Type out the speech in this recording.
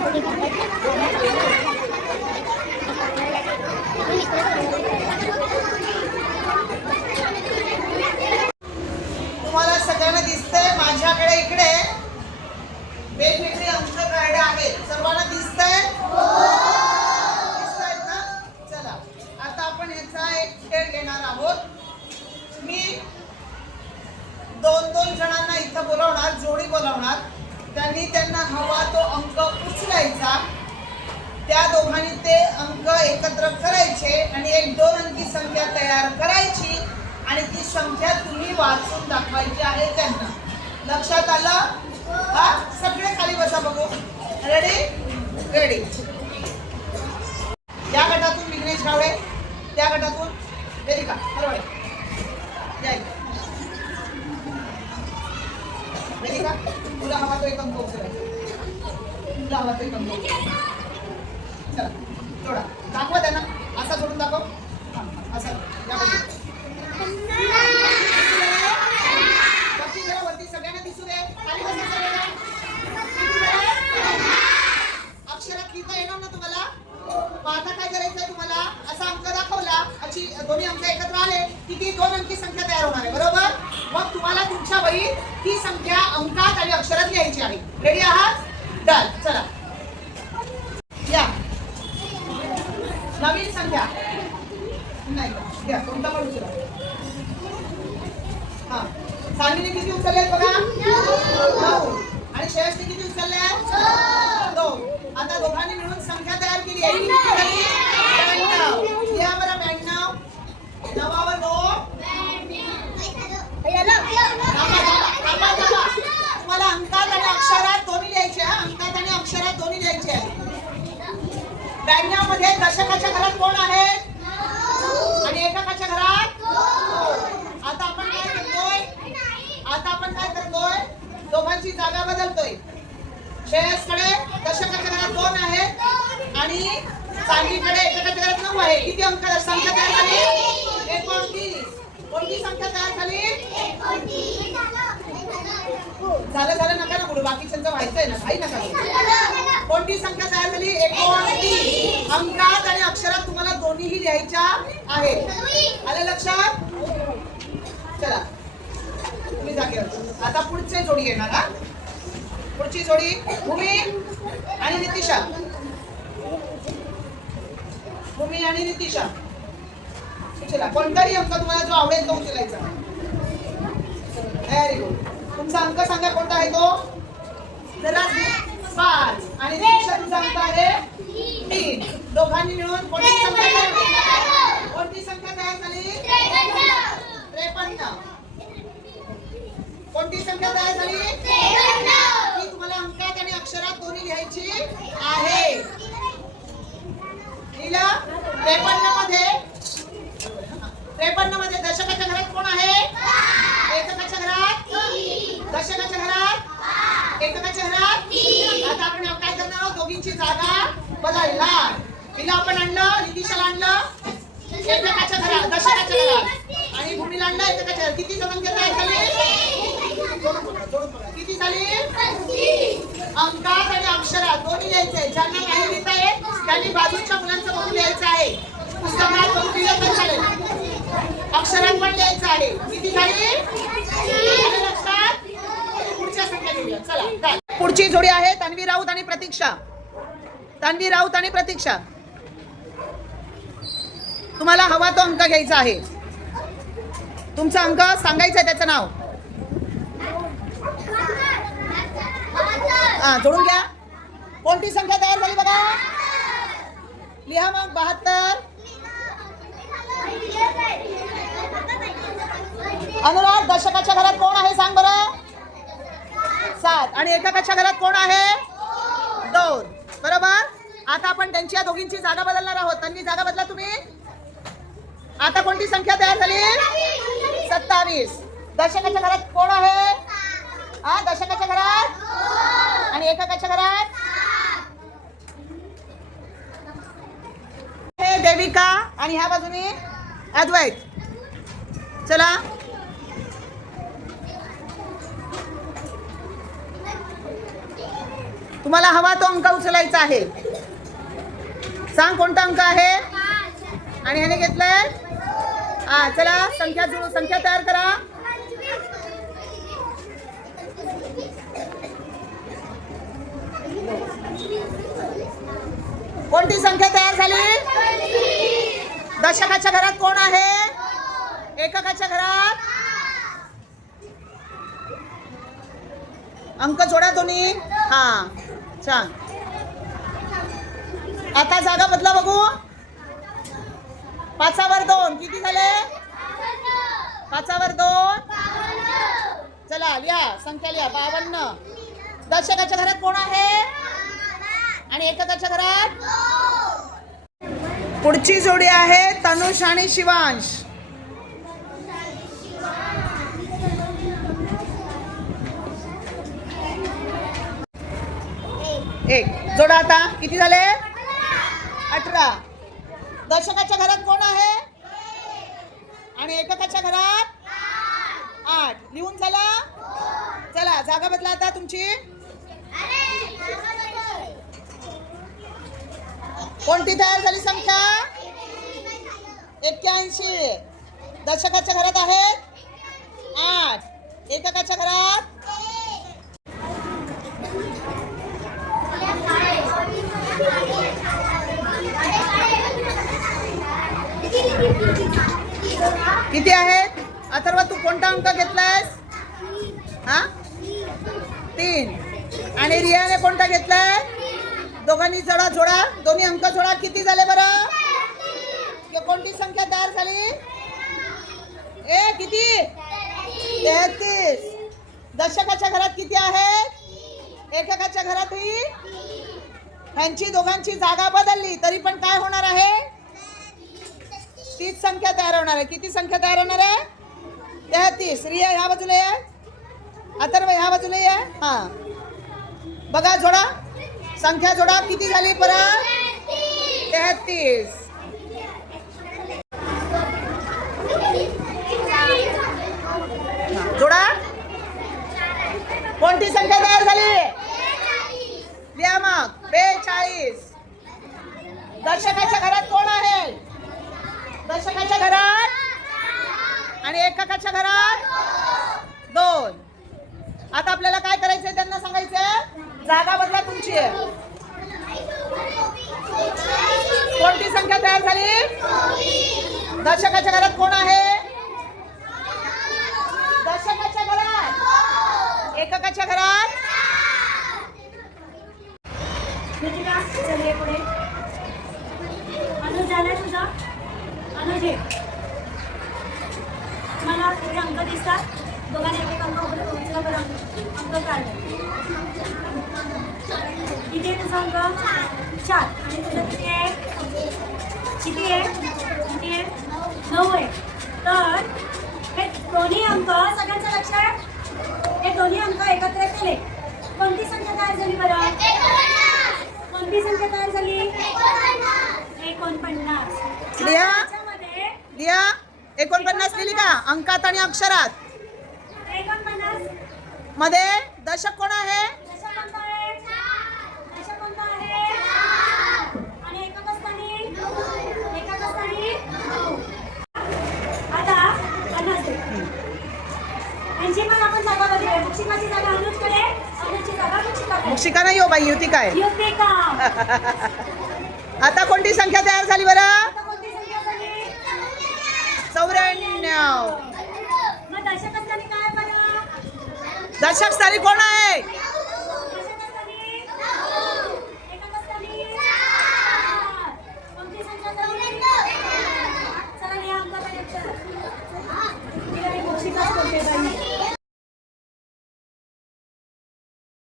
तुम्हाला सगळ्यांना दिसतंय माझ्याकडे इकडे वेगवेगळे अंक कार्ड आहेत. सर्वांना दिसतंय? दिसतायत ना? चला आता आपण ह्याचा एक खेळ घेणार आहोत. मी दोन दोन जणांना इथं बोलवणार, जोडी बोलवणार. त्यांना हवा तो अंक उचलायचा. त्या दोघांनी ते अंक एकत्र करायचे आणि एक 2 अंकी संख्या तयार करायची आणि ती संख्या तुम्ही वाचून दाखवायची आहे त्यांना. लक्षात आलं? हा, सगळे खाली बसा बघू. रेडी? रेडी. या गटातून विघ्नेश गावडे, त्या गटातून वेदिका हरवडे. वेदिका, तुला हवा तो एक अंक उचलायचा. तुला हवा तो एक अंक. चला जोडा, दाखवा त्यांना. असा जोडून दाखव. असा वरती सगळ्यांना दिसू दे. खाली बसा सगळ्यांना. अक्षरात लिहिता येणार ना तुम्हाला? आता काय करायचंय तुम्हाला? असा अंक दाखवला, अशी दोन्ही अंक एकत्र आले की ती 2 अंकी संख्या तयार होणार आहे. बरोबर? मग तुम्हाला तुमच्या वहीत ही संख्या अंकात आणि अक्षरात लिहायची आहे. रेडी आहात? डन. चला या. नवीन संख्या नाही घ्या, कोणता पण उचला. हा, सानीने किती उचलल्यात बघा? 9. आणि श्रेयसने किती उचलल्यात? 2. आता दोघांनी मिळून संख्या तयार केली आहे. 92. लिहा बरं 92. 9वर 2. तुम्हाला अंकात आणि अक्षरात दोन्ही लिहायचे. अंकात आणि अक्षरात दोन्ही लिहायचे आहे. 92 मध्ये दशकाच्या घरात कोण आहे आणि एककाच्या घरात? आता आपण काय करतोय? दोघांची जागा बदलतोय. श्रेयसकडे दशकाच्या घरात 2 आहेत आणि सान्वीकडे एककाच्या घरात 9 आहे. किती अंक संख्या तयार झाली? 29. कोणती संख्या तयार झाली? झालं नका ना बोलू, बाकीच्यांचं व्हायचंय ना. काही नका. कोणती संख्या तयार झाली? 29. अंकात आणि अक्षरात तुम्हाला दोन्हीही लिहायच्या आहेत. आलं लक्षात? चला तुम्ही जागेवर. आता पुढचे जोडी येणार. हा, पुढची जोडी भूमी आणि नितिशा. भूमी आणि नितिशा. चला, कोणताही अंक तुम्हाला जो आवडेल तो उचलायचा. Very good. तुमचा अंक सांगा कोणता आहे तो? जरा 5. आणि नितिशा तुमचा अंक आहे 3. दोघांनी मिळून कोणती संख्या तयार झाली? 53. कोणती संख्या तयार झाली? 53. ही तुम्हाला अंकात आणि अक्षरात दोन्ही लिहायची आहे. लिहिला? 53 मध्ये दशकाच्या घरात कोण आहे? एककाच्या घरात? दशकाच्या घरात? एककाच्या घरात? आता आपण काय करणार आहोत? दोघींची जागा बदलणार. तिला आपण आणलं, नितिशाला आणलं एककाच्या घरात, दशकाच्या घरात, आणि भूमीला आणलं एककाच्या घरात. किती संख्या तयार झाली? किती झाली? अंकात आणि अक्षरात दोन्ही लिहायचंय. ज्यांना नाही लिहिता येत त्यांनी बाजूच्या मुलांचं बघून लिहायचं आहे. पुस्तकात बघून लिहिलं तर चालेल. अक्षरात पण लिहायचं आहे. किती झाली? लक्षात? पुढच्या संख्या घेऊया. चला, पुढची जोडी आहे तन्वी राऊत आणि प्रतीक्षा. तन्वी राऊत आणि प्रतीक्षा. तुम्हाला हवा तो अंक घ्यायचा आहे. तुमचा अंक सांगायचं आहे, त्याचं नाव जोडून घ्या. कोणती संख्या तयार झाली बघा? लिहा मग. 72. अनुराग, दशकाच्या घरात कोण आहे सांग बरं? 7. आणि एककाच्या घरात कोण आहे? 2. बरोबर. आता आपण त्यांच्या दोघींची जागा बदलणार आहोत. त्यांनी जागा बदला तुम्ही. आता कोणती संख्या तयार झाली? 27. दशकाच्या घरात कोण आहे? दशकाच्या घरात आणि एककाच्या घरात? हे देविका आणि ह्या बाजूने अद्वैत. चला, तुम्हाला हवा तो अंक उचलायचा आहे. सांग कोणता अंक आहे. आणि ह्याने घेतलंय. हा चला संख्या जुळू, संख्या तयार करा. कोणती संख्या तयार झाली. दशकाच्या घरात कोण आहे. एककाच्या घरात अंक जोडा दोन्ही. हा छान. आता जागा बदला बघू. 5 वर 2 किती झाले. 5 वर 2. चला लिहा संख्या लिहा 52. दशकाच्या घरात कोण आहे. आणि एककाच्या घरात. पुढची जोडी आहे तनुष आणि शिवांश. एक जोडा. आता किती झाले. 18. दशकाच्या घरात कोण आहे. आणि एककाच्या घरात 8. लिहून झाला. चला जागा बदला आता तुमची. कोणती तयार झाली संख्या. 81. दशकाच्या घरात आहेत 8. एककाच्या घरात. किती आहेत. अथर्व तू कोणता अंक घेतलायस. हा 3. आणि रियाने कोणता घेतलाय. दोघांनी जोडा जोडा. दोन्ही अंक जोडा. किती झाले बरं. कोणती संख्या तयार झाली. किती. 33. दशकाच्या घरात किती आहेत. एककाच्या घरातही. ह्यांची दोघांची जागा बदलली तरी पण काय होणार आहे. तीच संख्या तयार होणार आहे. किती संख्या तयार होणार आहे. 33. रिया ह्या बाजूला ये. अथर्व ह्या बाजूला ये. हा बघा जोडा. संख्या जोडा. किती झाली परत. 33. जोडा. कोणती संख्या तयार झाली. लिहा मग 42. दशकाच्या घरात कोण आहे. दशकाच्या घरात. आणि एककाच्या घरात 2. आता आपल्याला काय करायचंय त्यांना सांगायचंय. जागा बदला तुमची आहे. कोणती संख्या तयार झाली. दशकाच्या घरात कोण आहे. दशकाच्या घरात. एककाच्या घरात. चलिए पुढे. अनुज झालाय तुझा. अनुज मला किती अंक दिसतात. दोघांनी एक अंक उचला बरं. अंक काढले. किती आहे तुझा अंक. 4. आणि तुझं किती आहे. किती आहे. किती आहे. 9 आहे. तर हे दोन्ही अंक सगळ्यांचं लक्ष आहे. हे दोन्ही अंक एकत्र केले. कोणती संख्या तयार झाली बरं. कोणती संख्या तयार झाली. 49. लिहा. लिहा 49 लिहिली का. अंकात आणि अक्षरात. 49 मध्ये दशक कोण आहे. दशक कोणता आहे. दशक कोणता आहे. आणि एकक स्थानी. एकक स्थानी. आता 50. यांची पण आपण जागा बदलूया. मुक्षिकाची जागा अनुजकडे. अनुजची जागा मुक्षिकाकडे. मुक्षिका नाही हो बाई युती काय. युती का. आता कोणती संख्या तयार झाली बरं. आता कोणती संख्या झाली. 94. मग दशक स्थानी काय बरं. दशक स्थानी कोण आहे.